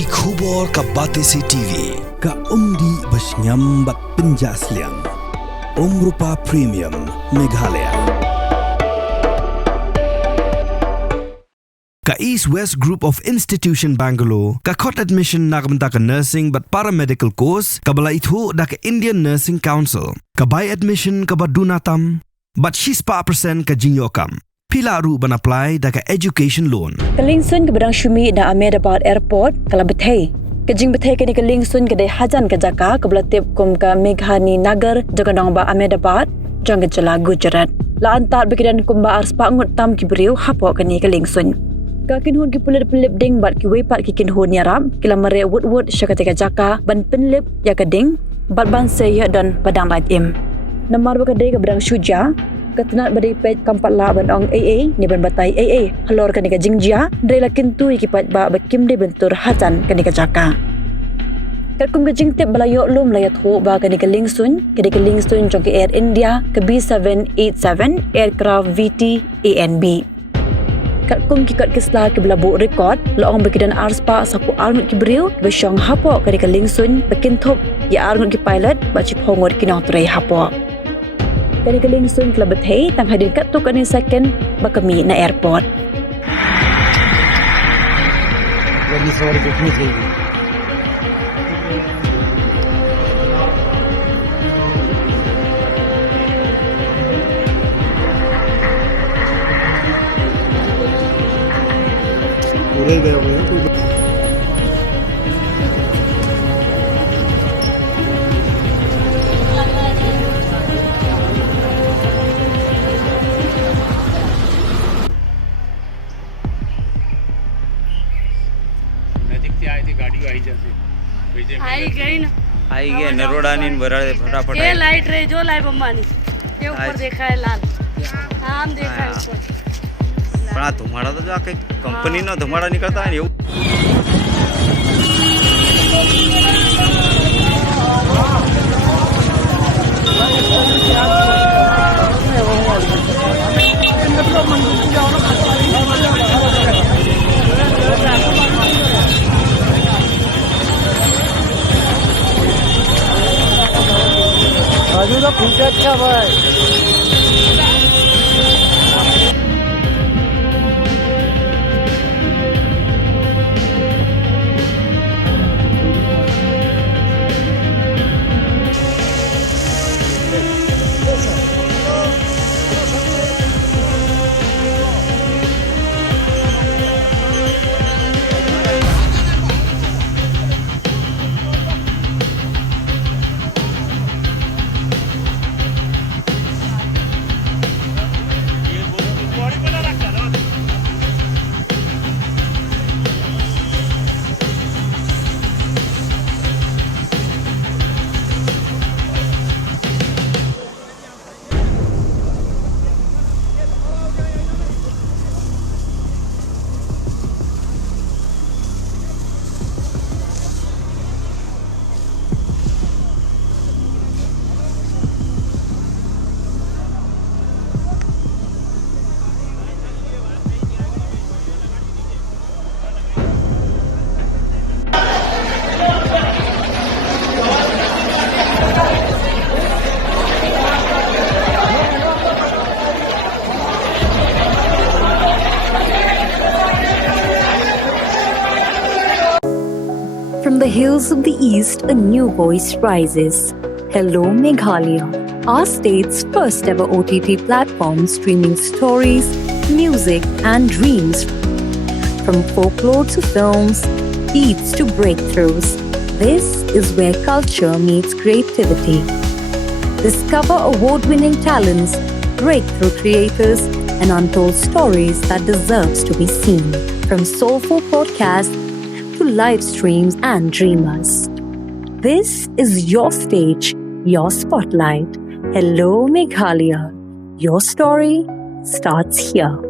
Ki khubor ka Bthei TV. Ka umdi basnyam bat penjaslian. Rupa Premium Meghalaya. Ka East West Group of Institution Bangalore, ka khot admission nagamta ka nursing but paramedical course, ka bala ithu da ka Indian Nursing Council, ka buy admission ka badunatam, but she's pa percent ka jinyokam. Pila ru ban apply da ka education loan. Ka Liengsuiñ ka badang syumi da Ahmedabad Airport, kala Bthei. Kajing Bthei kani ka Liengsuiñ ka day hajan ka jaka ka belatip kum ka Meghani Nagar jaga dong ba Ahmedabad jang ka jala Gujarat. La antar bikidan kum ba arspa Ngut tam ki Briew hapo kani ka Liengsuiñ. Ka kinhun ki pelip ding bat ki wepat ki kinhun yarap kila mare wood syakate ka jaka ban penlip ya ka ding bat ban saya dan padang right im. Namar ba ka day ka badang syuja katenat badai pej kampat la ban ong AA ni ban batai AA halor kani ka jingjia dre la kintu ikipat ba bakim de bentur hajan kani ka jaka kat kum ka jingtip balayo lum layat ho ba kani ka Liengsuiñ kani ka Liengsuiñ jong ka Air India ka B787 aircraft VT ANB kat kum ki kat kisla ki belabu record laong bakidan arspa saku arngut ki Briew besyong hapo kani ka Liengsuiñ bakintop ya arngut ki pilot ba chiphongot kinong tray hapo. Kani ka Liengsuiñ kala Bthei tang hadin kat tu kani second bakami na airport. Jadi sore कितनी चाहिए पूरे गए हुए हैं आई गई ना आई गया नरोड़ा नीन बराड़े फटाफट ये लाइट रही जो लाइट बम्बानी ये ऊपर देखा है लाल हाँ हम देखा है ऊपर પણ આ ધુમાડા તો જો આ કઈ કંપનીનો ધુમાડા નીકળતા હોય ને એવું हजू तो फूटे अच्छा भाई From the hills of the east, a new voice rises. Hello Meghalaya, our state's first ever OTT platform streaming stories, music and dreams. From folklore to films, beats to breakthroughs, this is where culture meets creativity. Discover award-winning talents, breakthrough creators, and untold stories that deserves to be seen. From soulful podcasts to live streams and dreamers. This is your stage, your spotlight. Hello Meghalaya. Your story starts here.